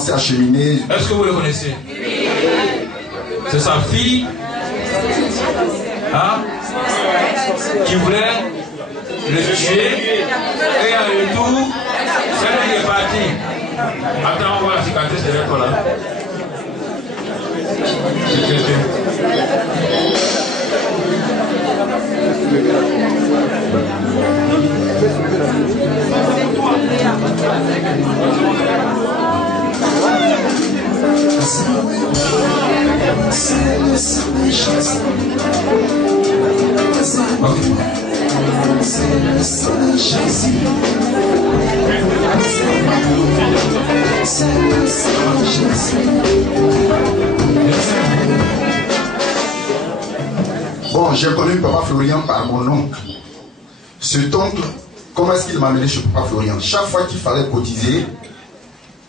commencé à cheminer. Est-ce que vous le connaissez? C'est sa fille, hein, qui voulait le tuer, et en retour, celle-là est partie. Attends, on voit la cicatrice derrière toi là. Bon, j'ai connu Papa Florian par mon oncle. Cet oncle, comment est-ce qu'il m'a amené chez Papa Florian? Chaque fois qu'il fallait cotiser,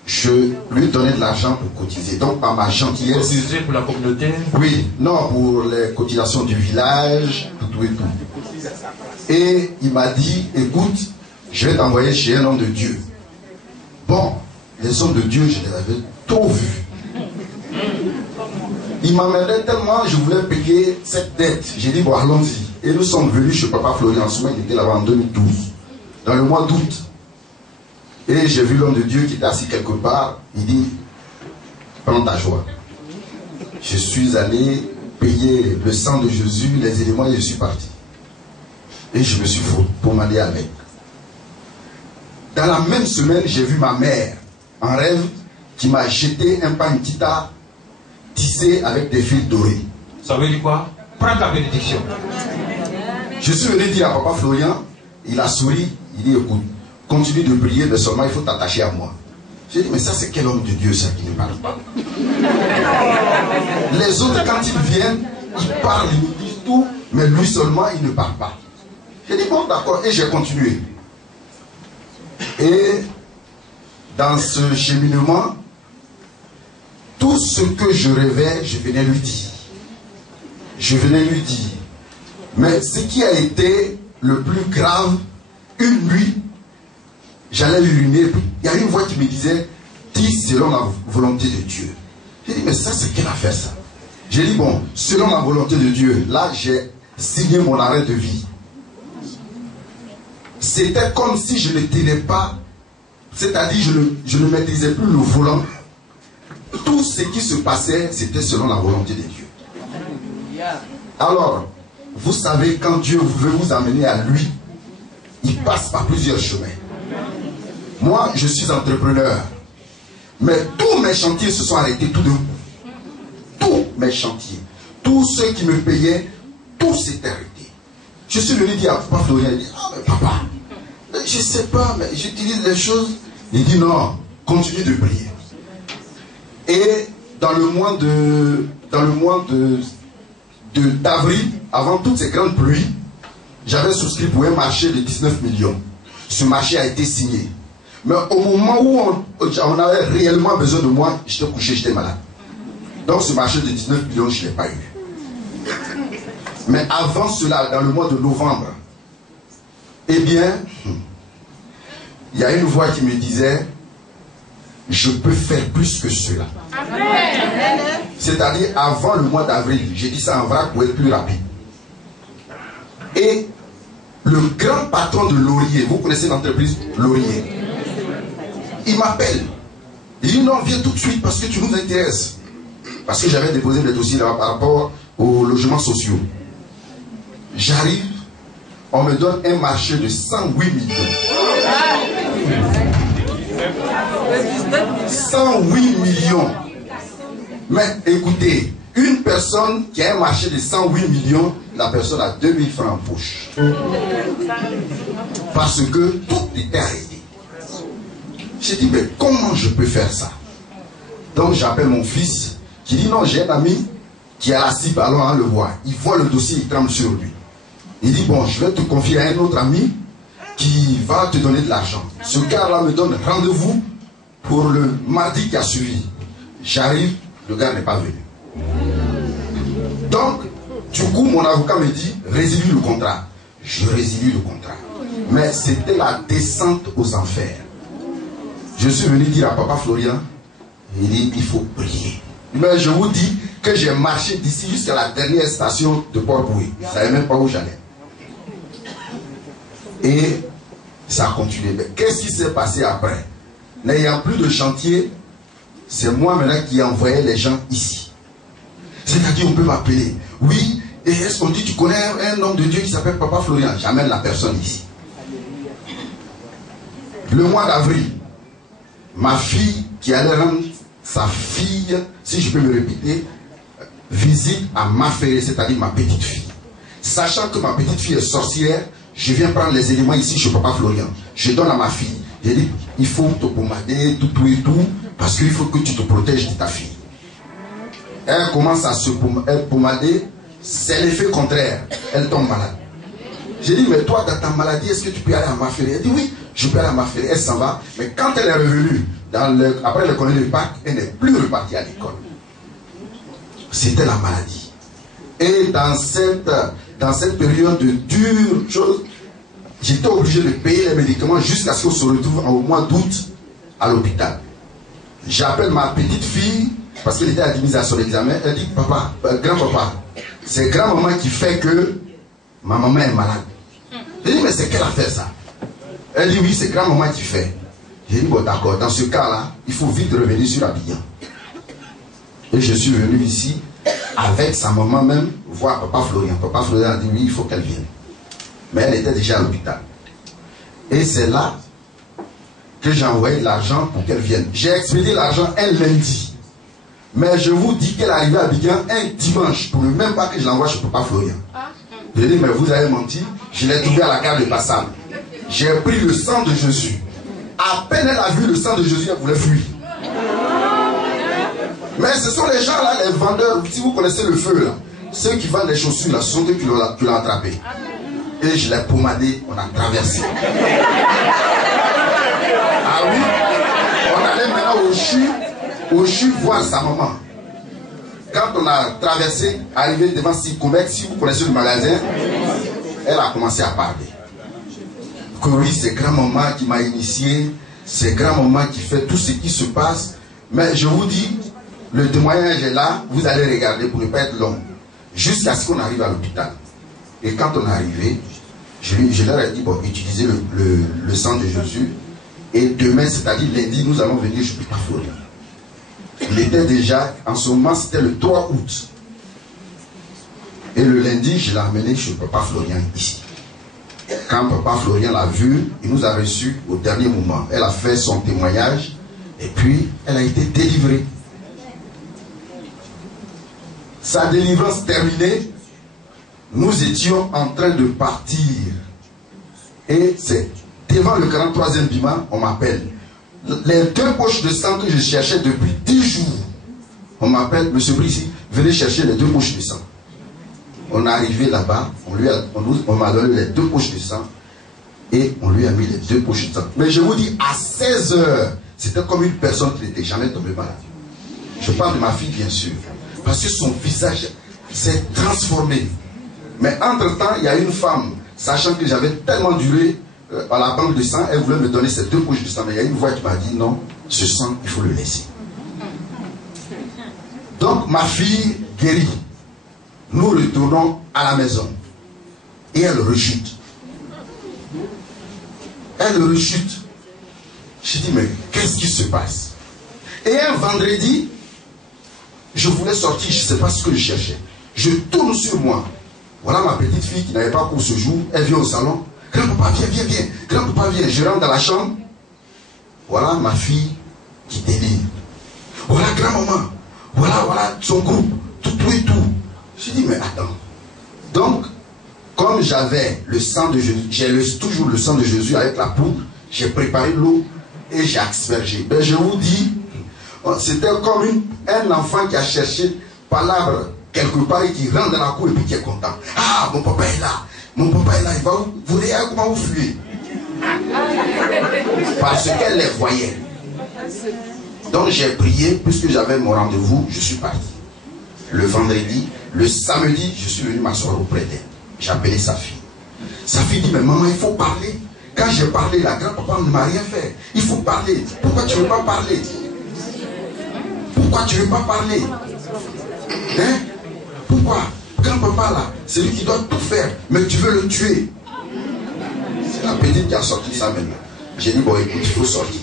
je lui donnais de l'argent pour cotiser. Donc, par ma gentillesse. Cotiser pour la communauté? Oui, non, pour les cotisations du village, tout et tout. Et il m'a dit, écoute, je vais t'envoyer chez un homme de Dieu. Bon, les hommes de Dieu, je les avais tout vus. Il m'emmerdait tellement, je voulais payer cette dette. J'ai dit, bon, allons-y. Et nous sommes venus chez Papa Florian. Souvent, il était là-bas en 2012, dans le mois d'août. Et j'ai vu l'homme de Dieu qui était assis quelque part. Il dit, prends ta joie. Je suis allé payer le sang de Jésus, les éléments, et je suis parti. Et je me suis foutu pour m'aller avec. Dans la même semaine, j'ai vu ma mère en rêve qui m'a jeté un pain-kita tissé avec des fils dorés. Ça veut dire quoi? Prends ta bénédiction. Je suis venu dire à Papa Florian, il a souri, il dit, écoute, continue de prier, mais seulement il faut t'attacher à moi. J'ai dit, mais ça c'est quel homme de Dieu ça qui ne parle pas? Les autres quand ils viennent, ils parlent, ils nous disent tout, mais lui seulement il ne parle pas. J'ai dit, bon d'accord, et j'ai continué. Et dans ce cheminement, tout ce que je rêvais, je venais lui dire. Je venais lui dire. Mais ce qui a été le plus grave, une nuit, j'allais uriner, il y a une voix qui me disait, dis selon la volonté de Dieu. J'ai dit, mais ça c'est quelle affaire ça? J'ai dit, bon, selon la volonté de Dieu, là j'ai signé mon arrêt de vie. C'était comme si je ne tenais pas, c'est-à-dire je ne maîtrisais plus le volant. Tout ce qui se passait, c'était selon la volonté de Dieu. Alors, vous savez, quand Dieu veut vous amener à lui, il passe par plusieurs chemins. Moi, je suis entrepreneur. Mais tous mes chantiers se sont arrêtés tout d'un coup. Tous mes chantiers. Tous ceux qui me payaient, tout s'est arrêté. Je suis venu dire à Papa Florian, il dit, ah mais papa, je ne sais pas, mais j'utilise les choses. Il dit non, continue de prier. Et dans le mois d'avril, avant toutes ces grandes pluies, j'avais souscrit pour un marché de 19 millions. Ce marché a été signé. Mais au moment où on avait réellement besoin de moi, j'étais couché, j'étais malade. Donc ce marché de 19 millions, je ne l'ai pas eu. Mais avant cela, dans le mois de novembre, eh bien, il y a une voix qui me disait, je peux faire plus que cela. C'est-à-dire avant le mois d'avril, j'ai dit ça en vrac pour être plus rapide. Et le grand patron de Laurier, vous connaissez l'entreprise Laurier, il m'appelle. Il dit non, viens tout de suite parce que tu nous intéresses. Parce que j'avais déposé des dossiers là par rapport aux logements sociaux. J'arrive, on me donne un marché de 108 millions. 108 millions. Mais écoutez, une personne qui a un marché de 108 millions, la personne a 2000 francs en poche. Parce que tout était arrêté. J'ai dit, mais comment je peux faire ça? Donc j'appelle mon fils qui dit, non, j'ai un ami qui a la cible, allons le voir. Il voit le dossier, il tremble sur lui. Il dit, bon, je vais te confier à un autre ami qui va te donner de l'argent. Ce gars-là me donne rendez-vous pour le mardi qui a suivi. J'arrive, le gars n'est pas venu. Donc, du coup, mon avocat me dit, résilie le contrat. Je résilie le contrat. Mais c'était la descente aux enfers. Je suis venu dire à Papa Florian, Il dit, il faut prier. Mais je vous dis que j'ai marché d'ici jusqu'à la dernière station de Port-Boué. Je ne savais même pas où j'allais. Et ça a continué. Mais qu'est-ce qui s'est passé après? N'ayant plus de chantier, c'est moi maintenant qui envoyais les gens ici. C'est-à-dire, on peut m'appeler. Oui, et est-ce qu'on dit, tu connais un homme de Dieu qui s'appelle Papa Florian? J'amène la personne ici. Le mois d'avril, ma fille qui allait rendre sa fille, si je peux me répéter, visite à Maféré, c'est-à-dire ma petite fille. Sachant que ma petite fille est sorcière, je viens prendre les éléments ici chez Papa Florian. Je donne à ma fille. Je dis, il faut te pommader, tout et tout, parce qu'il faut que tu te protèges de ta fille. Elle commence à se pommader, c'est l'effet contraire. Elle tombe malade. J'ai dit, mais toi, dans ta maladie, est-ce que tu peux aller à Maféré? Elle dit, oui, je peux aller à Maféré. Elle s'en va. Mais quand elle est revenue, après le colonie de Pâques, elle n'est plus repartie à l'école. C'était la maladie. Et dans cette période de dure chose, j'étais obligé de payer les médicaments jusqu'à ce qu'on se retrouve au mois d'août à l'hôpital. J'appelle ma petite fille, parce qu'elle était admise à son examen. Elle dit, papa, grand-papa, c'est grand-maman qui fait que ma maman est malade. J'ai dit, mais c'est quelle affaire ça? Elle dit, oui, c'est grand-maman qui fait. J'ai dit, bon d'accord, dans ce cas-là, il faut vite revenir sur Abidjan. Et je suis venu ici avec sa maman même voir Papa Florian. Papa Florian a dit, oui, il faut qu'elle vienne. Mais elle était déjà à l'hôpital. Et c'est là que j'ai envoyé de l'argent pour qu'elle vienne. J'ai expédié l'argent un lundi. Mais je vous dis qu'elle est arrivée à Abidjan un dimanche, pour ne même pas que je l'envoie chez Papa Florian. Je dis, mais vous avez menti. Je l'ai trouvé à la gare de Bassam. J'ai pris le sang de Jésus. À peine elle a vu le sang de Jésus, elle voulait fuir. Mais ce sont les gens là, les vendeurs, si vous connaissez le feu là, ceux qui vendent les chaussures là, ce sont eux qui l'ont attrapé. Et je l'ai pommadé, on a traversé. Ah oui, on allait maintenant au CHU voir sa maman. Quand on a traversé, arrivé devant Sikomek, si vous connaissez le magasin, elle a commencé à parler. Que oui, c'est grand-maman qui m'a initié, c'est grand-maman qui fait tout ce qui se passe. Mais je vous dis, le témoignage est là, vous allez regarder pour ne pas être long. Jusqu'à ce qu'on arrive à l'hôpital. Et quand on est arrivé, je leur ai dit, bon, utilisez le sang de Jésus. Et demain, c'est-à-dire lundi, nous allons venir chez Papa Florian. Il était déjà, en ce moment, c'était le 3 août. Et le lundi, je l'ai amené chez Papa Florian ici. Quand Papa Florian l'a vu, il nous a reçus au dernier moment. Elle a fait son témoignage et puis elle a été délivrée. Sa délivrance terminée, nous étions en train de partir. Et c'est devant le 43e bima, on m'appelle. Les 2 poches de sang que je cherchais depuis 10 jours, on m'appelle, monsieur Brissi, venez chercher les 2 poches de sang. On est arrivé là-bas, on m'a donné les 2 poches de sang et on lui a mis les 2 poches de sang. Mais je vous dis, à 16 heures, c'était comme une personne qui n'était jamais tombée malade. Je parle de ma fille, bien sûr, parce que son visage s'est transformé. Mais entre-temps, il y a une femme, sachant que j'avais tellement duré à la banque de sang, elle voulait me donner ces 2 poches de sang. Mais il y a une voix qui m'a dit, non, ce sang, il faut le laisser. Donc, ma fille guérit. Nous retournons à la maison. Et elle rechute. Elle rechute. Je dis, mais qu'est-ce qui se passe? Et un vendredi, je voulais sortir, je ne sais pas ce que je cherchais. Je tourne sur moi. Voilà ma petite fille qui n'avait pas cours ce jour. Elle vient au salon. Grand-papa, viens, viens, viens. Grand-papa, viens. Je rentre dans la chambre. Voilà ma fille qui délire. Voilà grand-maman. Voilà son groupe. Tout et tout. Je dis, mais attends. Donc, comme j'avais le sang de Jésus, j'ai toujours le sang de Jésus avec la poudre, j'ai préparé l'eau et j'ai aspergé. Ben, je vous dis, c'était comme un enfant qui a cherché par l'arbre quelque part et qui rentre dans la cour et puis qui est content. Ah, mon papa est là. Mon papa est là. Il va vous voyez comment vous fuyez. Parce qu'elle les voyait. Donc j'ai prié, puisque j'avais mon rendez-vous, je suis parti. Le vendredi, le samedi, je suis venu m'asseoir auprès d'elle. J'ai appelé sa fille. Sa fille dit, mais maman, il faut parler. Quand j'ai parlé, la grand-papa ne m'a rien fait. Il faut parler. Pourquoi tu ne veux pas parler? Pourquoi tu ne veux pas parler? Hein? Pourquoi? Grand-papa là, c'est lui qui doit tout faire, mais tu veux le tuer. C'est la petite qui a sorti ça maintenant. J'ai dit, bon écoute, il faut sortir.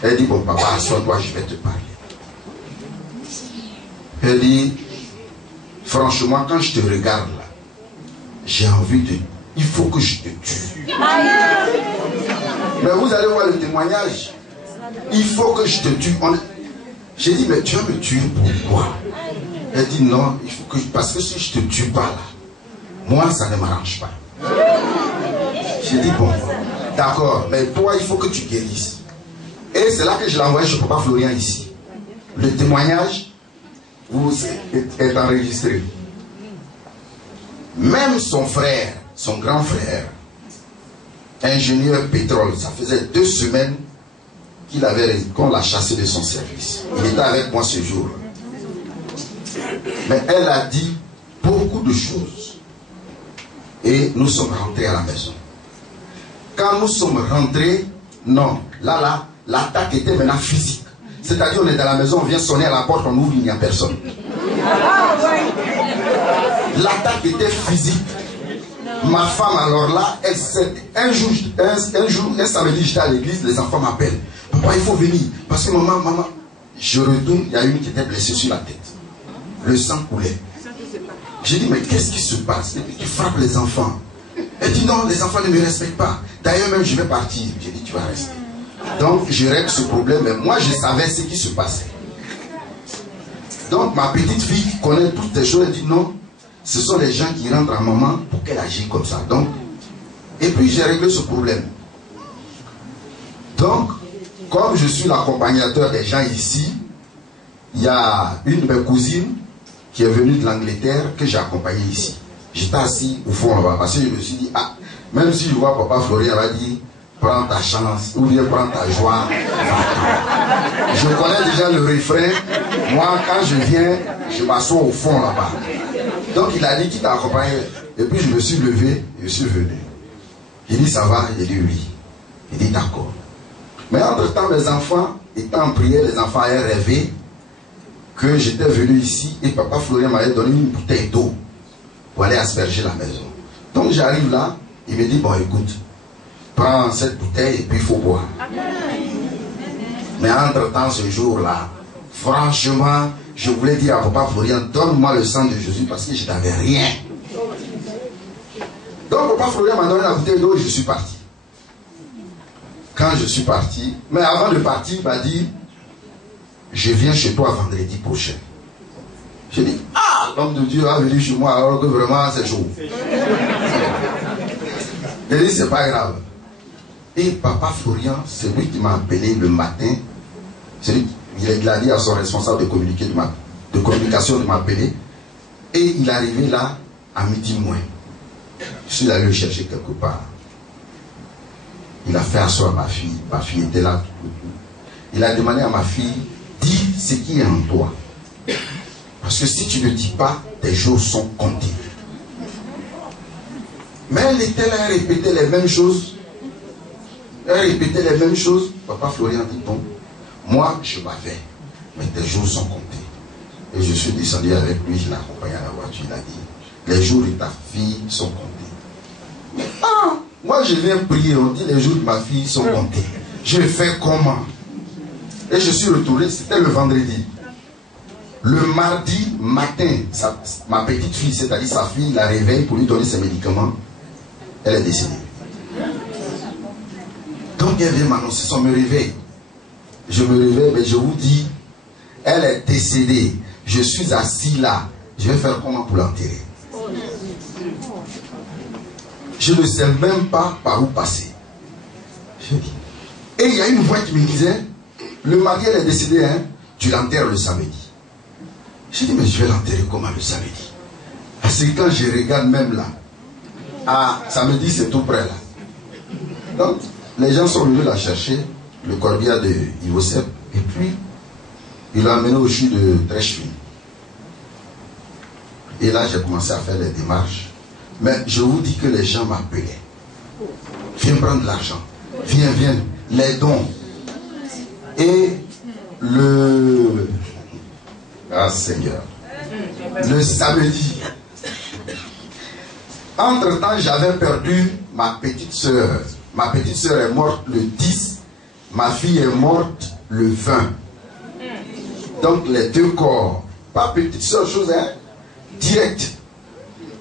Elle dit, bon papa, assois-toi, je vais te parler. Elle dit, franchement, quand je te regarde là, j'ai envie de... Il faut que je te tue. Mais vous allez voir le témoignage. Il faut que je te tue. J'ai dit, mais tu vas me tuer pourquoi? Elle dit, non, il faut que... parce que si je ne te tue pas là, moi, ça ne m'arrange pas. J'ai dit, bon, d'accord, mais toi, il faut que tu guérisses. Et c'est là que je l'ai envoyé chez Papa Florian ici. Le témoignage est enregistré. Même son frère, son grand frère, ingénieur pétrole, ça faisait 2 semaines qu'on l'a chassé de son service. Il était avec moi ce jour. Mais elle a dit beaucoup de choses. Et nous sommes rentrés à la maison. Quand nous sommes rentrés, non, là, l'attaque était maintenant physique. C'est-à-dire, on est dans la maison, on vient sonner à la porte, on ouvre, il n'y a personne. L'attaque était physique. Ma femme, alors là, un jour, un samedi, j'étais à l'église, les enfants m'appellent. Papa, il faut venir. Parce que maman, je retourne, il y a une qui était blessée sur la tête. Le sang coulait. J'ai dit, mais qu'est-ce qui se passe? Tu frappes les enfants. Elle dit, non, les enfants ne me respectent pas. D'ailleurs, même, je vais partir. J'ai dit, tu vas rester. Donc, je règle ce problème, mais moi, je savais ce qui se passait. Donc, ma petite fille qui connaît toutes ces choses, elle dit, non, ce sont les gens qui rentrent à maman pour qu'elle agisse comme ça. Donc, et puis, j'ai réglé ce problème. Donc, comme je suis l'accompagnateur des gens ici, il y a une de mes cousines qui est venue de l'Angleterre que j'ai accompagnée ici. J'étais assis au fond là-bas parce que je me suis dit, ah, même si je vois Papa Florian, elle va dire, prends ta chance ou bien prends ta joie. Je connais déjà le refrain. Moi, quand je viens, je m'assois au fond là-bas. Donc il a dit qu'il t'a accompagné. Et puis je me suis levé, je suis venu. Il dit, ça va? Il dit, oui. Il dit, d'accord. Mais entre-temps, mes enfants, étant en prière, les enfants avaient rêvé que j'étais venu ici et Papa Florian m'avait donné une bouteille d'eau pour aller asperger la maison. Donc j'arrive là, il me dit, bon écoute, prends cette bouteille et puis il faut boire. Mais entre-temps, ce jour-là, franchement, je voulais dire à Papa Florian, donne-moi le sang de Jésus parce que je n'avais rien. Donc Papa Florian m'a donné la bouteille d'eau et je suis parti. Quand je suis parti, mais avant de partir, il m'a dit, je viens chez toi vendredi prochain. J'ai dit, ah, l'homme de Dieu va venir chez moi alors que vraiment c'est chaud. Il dit, c'est pas grave. Et Papa Florian, c'est lui qui m'a appelé le matin. C'est lui, il a dit à son responsable de communication de m'appeler. Et il est arrivé là à midi moins. Je suis allé le chercher quelque part. Il a fait asseoir ma fille. Ma fille était là. Il a demandé à ma fille, dis ce qui est en toi. Parce que si tu ne dis pas, tes jours sont comptés. Mais elle était là, elle répétait les mêmes choses. Elle répétait les mêmes choses. Papa Florian dit, bon, moi je m'avais, mais tes jours sont comptés. Et je suis descendu avec lui, je l'ai accompagné à la voiture, il a dit, les jours de ta fille sont comptés. Ah, moi je viens prier, on dit les jours de ma fille sont comptés. Je fais comment? Et je suis retourné, c'était le vendredi. Le mardi matin, ma petite fille, c'est-à-dire sa fille, la réveille pour lui donner ses médicaments. Elle est décédée. Donc elle vient m'annoncer son me réveil. Je me réveille, mais je vous dis, elle est décédée. Je suis assis là. Je vais faire comment pour l'enterrer? Je ne sais même pas par où passer. Et il y a une voix qui me disait, le mari elle est décédée, hein, tu l'enterres le samedi. J'ai dit, mais je vais l'enterrer comment le samedi? Parce que quand je regarde même là, ah, samedi c'est tout près là. Donc, les gens sont venus la chercher, le corbillard de Ivosep, et puis, il l'a amené au CHU de Trècheville. Et là, j'ai commencé à faire les démarches. Mais je vous dis que les gens m'appelaient. Viens prendre l'argent. Viens, les dons. Et Ah Seigneur. Le samedi. Entre-temps, j'avais perdu ma petite soeur. Ma petite soeur est morte le 10. Ma fille est morte le 20. Donc les deux corps. Pas petite soeur, chose, hein. Direct.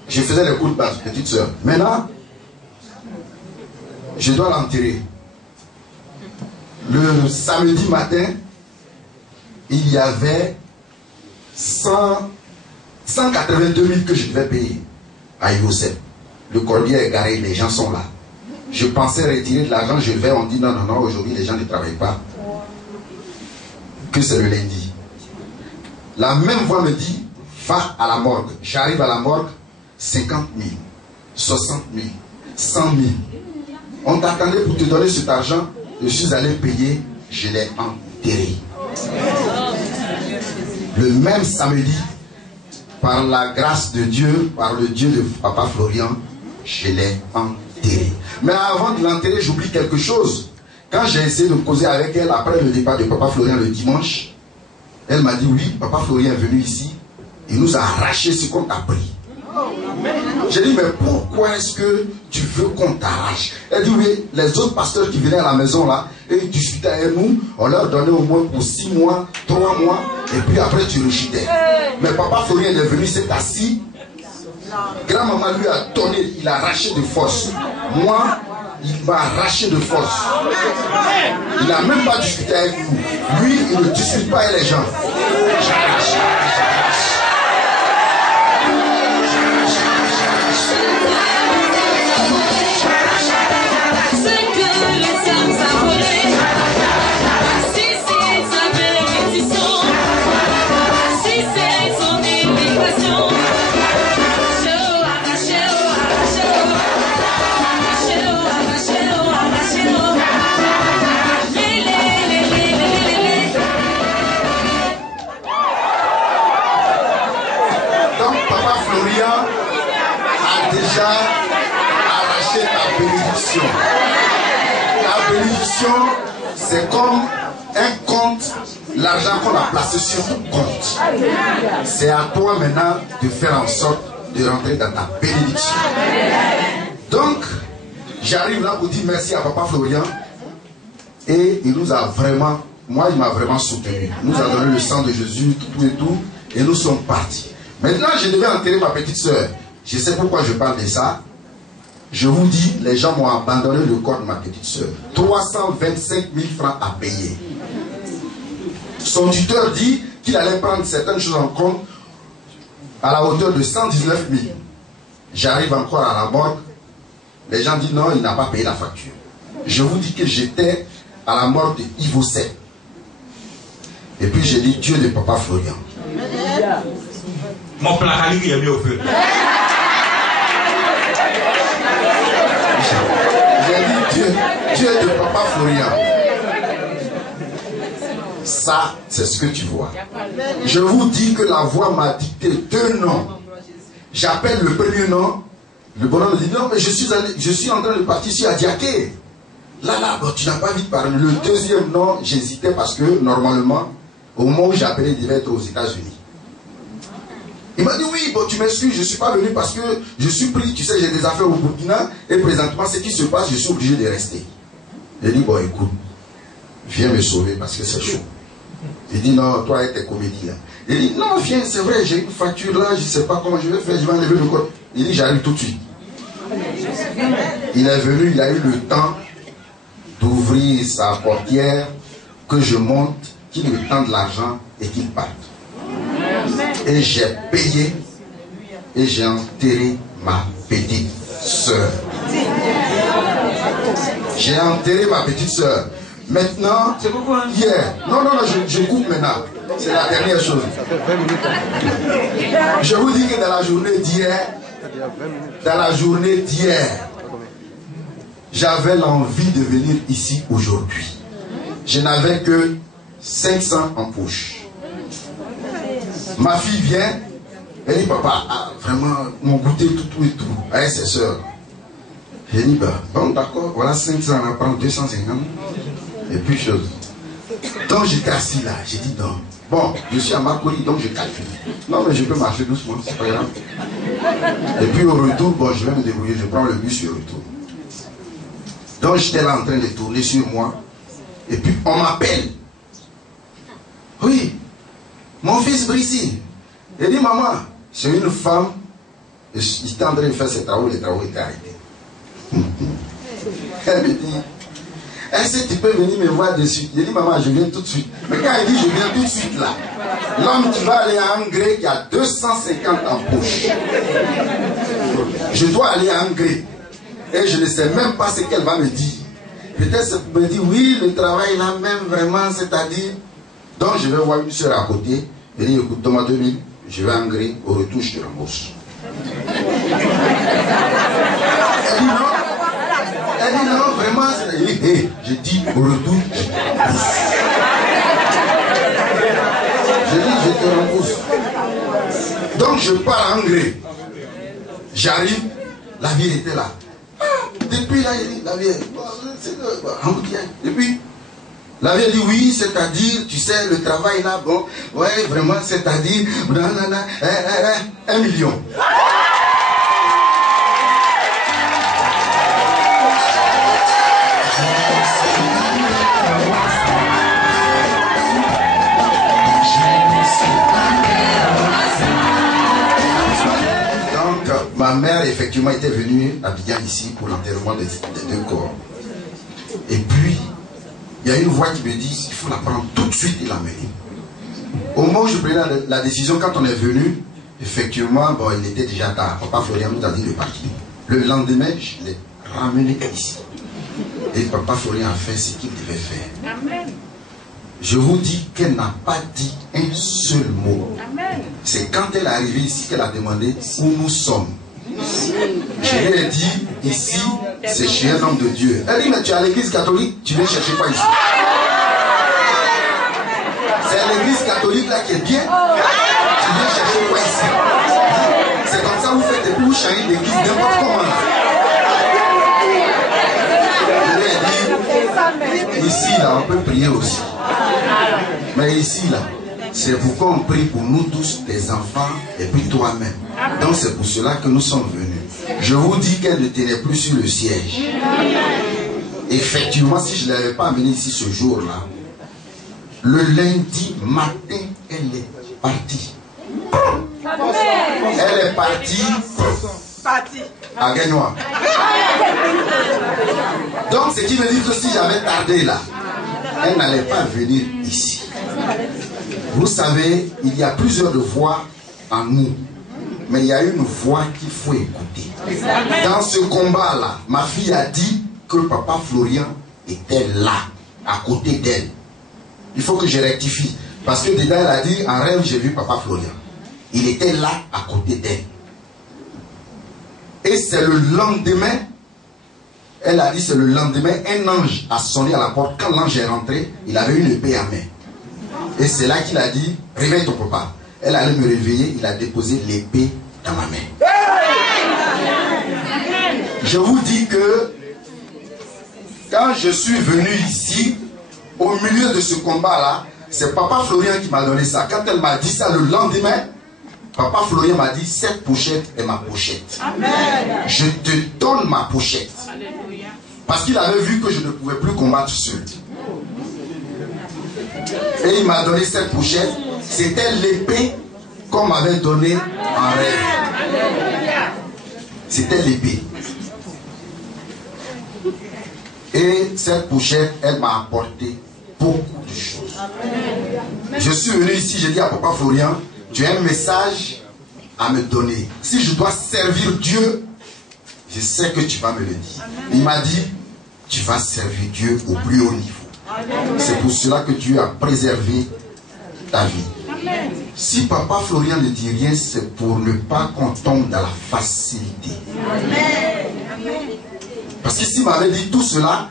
Je faisais les coups de ma petite soeur. Maintenant, je dois l'enterrer. Le samedi matin, il y avait 182 000 que je devais payer à Yosef. Le collier est garé, les gens sont là. Je pensais retirer de l'argent, je vais, on dit non, non, non, aujourd'hui les gens ne travaillent pas. Que c'est le lundi. La même voix me dit, va à la morgue. J'arrive à la morgue, 50 000, 60 000, 100 000. On t'attendait pour te donner cet argent. Je suis allé payer, je l'ai enterré. Le même samedi, par la grâce de Dieu, par le Dieu de Papa Florian, je l'ai enterré. Mais avant de l'enterrer, j'oublie quelque chose. Quand j'ai essayé de causer avec elle après le départ de Papa Florian le dimanche, elle m'a dit oui, Papa Florian est venu ici, il nous a arraché ce qu'on t'a pris. J'ai dit, mais pourquoi est-ce que tu veux qu'on t'arrache? Elle dit, oui, les autres pasteurs qui venaient à la maison là, et ils discutaient avec nous, on leur donnait au moins pour 6 mois, 3 mois, et puis après tu rejetais. Mais Papa Florian est venu, il s'est assis. Grand-maman lui a donné, il a arraché de force. Moi, il m'a arraché de force. Il n'a même pas discuté avec nous. Lui, il ne discute pas avec les gens. J'arrache. Arracher ta bénédiction. Ta bénédiction, c'est comme un compte, l'argent qu'on a placé sur ton compte. C'est à toi maintenant de faire en sorte de rentrer dans ta bénédiction. Donc, j'arrive là pour dire merci à Papa Florian. Et il nous a vraiment, moi il m'a vraiment soutenu. Il nous a donné le sang de Jésus, tout et tout. Et nous sommes partis. Maintenant, je devais enterrer ma petite soeur. Je sais pourquoi je parle de ça. Je vous dis, les gens m'ont abandonné le corps de ma petite soeur. 325 000 francs à payer. Son tuteur dit qu'il allait prendre certaines choses en compte à la hauteur de 119 000. J'arrive encore à la morgue. Les gens disent non, il n'a pas payé la facture. Je vous dis que j'étais à la morgue de Ivo 7. Et puis j'ai dit Dieu de Papa Florian. Mon placard qui est mis au feu. J'ai dit Dieu de Papa Florian. Ça, c'est ce que tu vois. Je vous dis que la voix m'a dicté 2 noms. J'appelle le premier nom. Le bonhomme me dit non, mais je suis en train de partir sur Adiaké. Là, bon, tu n'as pas vite parlé. Le deuxième nom, j'hésitais parce que normalement, au moment où j'appelais, il devait être aux États-Unis. Il m'a dit oui, bon, tu m'excuses, je ne suis pas venu parce que je suis pris, tu sais, j'ai des affaires au Burkina et présentement, ce qui se passe, je suis obligé de rester. Il dit bon, écoute, viens me sauver parce que c'est chaud. Il dit non, toi et tes comédies là. Il dit non, viens, c'est vrai, j'ai une facture là, je ne sais pas comment je vais faire, je vais enlever le corps. Il dit j'arrive tout de suite. Il est venu, il a eu le temps d'ouvrir sa portière, que je monte, qu'il me tende l'argent et qu'il parte. Et j'ai payé et j'ai enterré ma petite soeur. J'ai enterré ma petite soeur. Maintenant, hier, non, je coupe maintenant. C'est la dernière chose. Je vous dis que dans la journée d'hier, j'avais l'envie de venir ici aujourd'hui. Je n'avais que 500 en poche. Ma fille vient, elle dit papa, vraiment, mon goûter tout et tout, avec ses soeurs. J'ai dit, bon d'accord, voilà 500, on prend 250. Et puis chose. Donc j'étais assis là, j'ai dit non, Bon, je suis à Marcory, donc je calcule. Non, mais je peux marcher doucement, c'est pas grave. Et puis au retour, bon, je vais me débrouiller, je prends le bus et au retour. Donc j'étais là en train de tourner sur moi. Et puis on m'appelle. Oui, mon fils Brissi. Il dit, maman, j'ai une femme. Il était en train de faire ses travaux, les travaux étaient arrêtés. Elle me dit, est-ce que tu peux venir me voir de suite? J'ai dit, maman, je viens tout de suite. Mais quand il dit, je viens tout de suite là, l'homme qui va aller à Angré, qui a 250 en poche. Je dois aller à Angré. Et je ne sais même pas ce qu'elle va me dire. Peut-être qu'elle me dit, oui, le travail là même vraiment, c'est-à-dire. Donc je vais voir une soeur à côté. Elle dit, écoute, donne-moi 2000, je vais à Angré, au retour, je te rembourse. Elle dit non. Elle dit non, vraiment. Elle dit, hey, je dis au retour, je te rembourse. Je dis, je te rembourse. Donc je pars à Angré. J'arrive, la vie était là. Depuis là, il dit, la vie est embouteillage. Depuis, la vie dit oui, c'est-à-dire, tu sais, le travail là, bon, ouais, vraiment, c'est-à-dire, 1 million. Ma mère, effectivement, était venue à Abidjan ici pour l'enterrement des 2 corps. Et puis, il y a une voix qui me dit, il faut la prendre tout de suite et l'amener. Au moment où je prenais la décision, quand on est venu, effectivement, bon, il était déjà tard. Papa Florian nous a dit de partir. Le lendemain, je l'ai ramené ici. Et Papa Florian a fait ce qu'il devait faire. Amen. Je vous dis qu'elle n'a pas dit un seul mot. C'est quand elle est arrivée ici qu'elle a demandé où nous sommes. Je lui ai dit, ici, c'est chez un homme de Dieu. Elle dit, mais tu es à l'église catholique, tu viens chercher quoi ici? C'est l'église catholique là qui est bien. Tu viens chercher quoi ici? C'est comme ça que vous faites et puis vous changez d'église n'importe comment. Je lui ai dit, ici là, on peut prier aussi. Mais ici là, c'est pourquoi on prie pour nous tous, tes enfants et puis toi-même. Donc c'est pour cela que nous sommes venus. Je vous dis qu'elle ne tenait plus sur le siège. Effectivement, si je ne l'avais pas amenée ici ce jour-là, le lundi matin, elle est partie. Elle est partie à Guénois. Donc ce qui veut dire que si j'avais tardé là, elle n'allait pas venir ici. Vous savez, il y a plusieurs voix en nous. Mais il y a une voix qu'il faut écouter. Dans ce combat-là, ma fille a dit que Papa Florian était là, à côté d'elle. Il faut que je rectifie. Parce que dedans, elle a dit, en rêve, j'ai vu Papa Florian. Il était là, à côté d'elle. Et c'est le lendemain, elle a dit, c'est le lendemain, un ange a sonné à la porte. Quand l'ange est rentré, il avait une épée à main. Et c'est là qu'il a dit, réveille ton papa. Elle allait me réveiller, il a déposé l'épée dans ma main. Je vous dis que quand je suis venu ici, au milieu de ce combat-là, c'est Papa Florian qui m'a donné ça. Quand elle m'a dit ça le lendemain, Papa Florian m'a dit, cette pochette est ma pochette. Amen. Je te donne ma pochette. Alléluia. Parce qu'il avait vu que je ne pouvais plus combattre seul. Et il m'a donné cette pochette. C'était l'épée qu'on m'avait donnée en rêve. C'était l'épée. Et cette pochette, elle m'a apporté beaucoup de choses. Je suis venu ici, j'ai dit à Papa Florian, tu as un message à me donner. Si je dois servir Dieu, je sais que tu vas me le dire. Il m'a dit, tu vas servir Dieu au plus haut niveau. C'est pour cela que Dieu a préservé ta vie. Si Papa Florian ne dit rien, c'est pour ne pas qu'on tombe dans la facilité. Parce que s'il m'avait dit tout cela,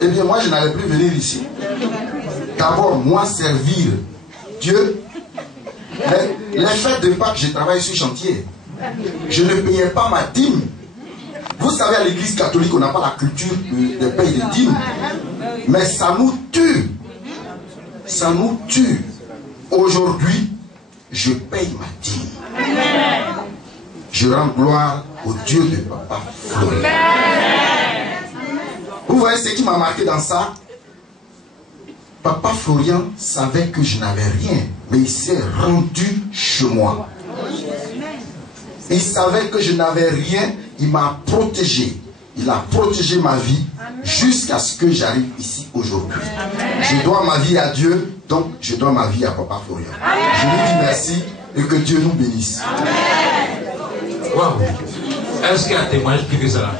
eh bien moi je n'allais plus venir ici. D'abord, moi servir Dieu. Les fêtes de Pâques, je travaille sur chantier. Je ne payais pas ma dîme. Vous savez, à l'église catholique, on n'a pas la culture de paye de dîme. Mais ça nous tue. Ça nous tue. Aujourd'hui, je paye ma dîme. Je rends gloire au Dieu de Papa Florian. Vous voyez ce qui m'a marqué dans ça? Papa Florian savait que je n'avais rien, mais il s'est rendu chez moi. Il savait que je n'avais rien, il m'a protégé. Il a protégé ma vie jusqu'à ce que j'arrive ici aujourd'hui. Je dois ma vie à Dieu, donc je dois ma vie à Papa Florian. Je lui dis merci et que Dieu nous bénisse. Waouh! Est-ce qu'il y a un témoignage plus que ça?